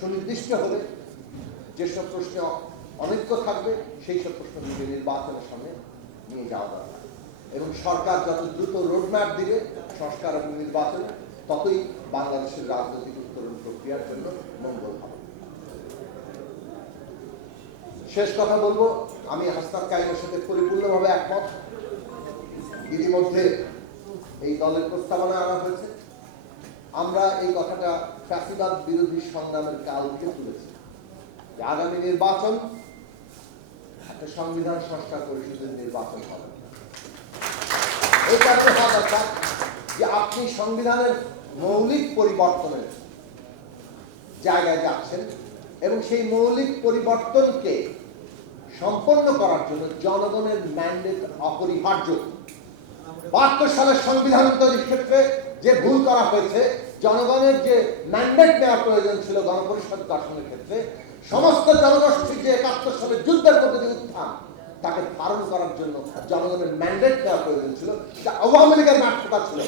সুনির্দিষ্ট হবে। যেসব প্রশ্নে অনৈক্য থাকবে সেই সব প্রশ্নগুলি নির্বাচনের সামনে নিয়ে যাওয়া দরকার। এবং সরকার যত দ্রুত রোডম্যাপ দিবে, সংস্কার এবং নির্বাচনে, ততই বাংলাদেশের রাজনৈতিক উত্তরণ প্রক্রিয়ার জন্য মঙ্গল হবে। শেষ কথা বলব, আমি হাসনাত কাইমের সাথে পরিপূর্ণভাবে একমত। ইতিমধ্যে এই দলের প্রস্তাবনা আনা হয়েছে। আমরা এই কথাটা ফ্যাসিবাদ বিরোধী সংগ্রামের কাল থেকে তুলেছি। আগামী নির্বাচন একটা সংবিধান সংস্কার পরিষদের নির্বাচন হবে। যে আপনি সংবিধানের মৌলিক পরিবর্তনের জায়গায় যাচ্ছেন এবং সেই মৌলিক পরিবর্তনকে সম্পন্ন করার জন্য জনগণের ম্যান্ডেট অপরিহার্য। বাহাত্তর সালের সংবিধান তৈরির ক্ষেত্রে যে ভুল করা হয়েছে, জনগণের যে ম্যান্ডেট নেওয়ার প্রয়োজন ছিল গণপরিষদ গঠনের ক্ষেত্রে, সমস্ত জনগোষ্ঠীর যে একাত্তর সালের যুদ্ধের প্রতি উত্থান, তাকে ধারণ করার জন্য জনগণের ম্যান্ডেট নেওয়ার প্রয়োজন ছিল। যা আওয়ামী লীগের ব্যর্থতা ছিল।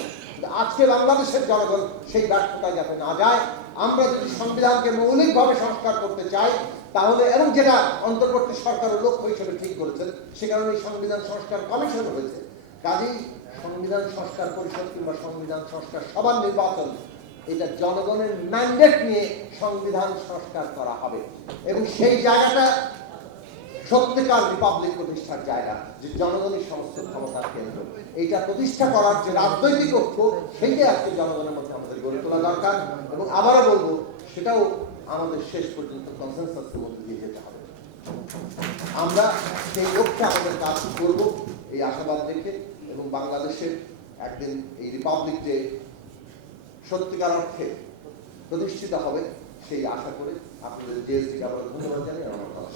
আজকে বাংলাদেশের জনগণ সেই ব্যর্থতায় যাতে না যায়, আমরা যদি সংবিধানকে মৌলিকভাবে সংস্কার করতে চাই, তাহলে এবং যেটা অন্তর্বর্তী সরকারের লক্ষ্য হিসেবে ঠিক করেছেন, সে কারণে সংবিধান সংস্কার কমিশন হয়েছে। কাজেই সংবিধান সংস্কার পরিষদ কিংবা সংবিধান সংস্কার সবার নির্বাচন, এটা জনগণের ম্যান্ডেট নিয়ে সংবিধান সংস্কার করা হবে। এবং সেই জায়গাটা সত্যিকার রিপাবলিক প্রতিষ্ঠার জায়গা, যে জনগণই সমস্ত ক্ষমতার কেন্দ্র। এইটা প্রতিষ্ঠা করার যে রাজনৈতিক ঐক্য, সেইটাই আজকে জনগণের মধ্যে আমাদের গড়ে তোলা দরকার। এবং আবারও বলব, সেটাও আমাদের শেষ পর্যন্ত কনসেনসাসের মধ্যে দিয়ে যেতে হবে। আমরা সেই লক্ষ্যে আমাদের কাজ করব। এই আশাবাদ রেখে এবং বাংলাদেশের একদিন এই রিপাবলিক যে সত্যিকার অর্থে প্রতিষ্ঠিত হবে, সেই আশা করে আপনাদের জেএসডিকে আমরা ধন্যবাদ জানিয়ে আমার কথা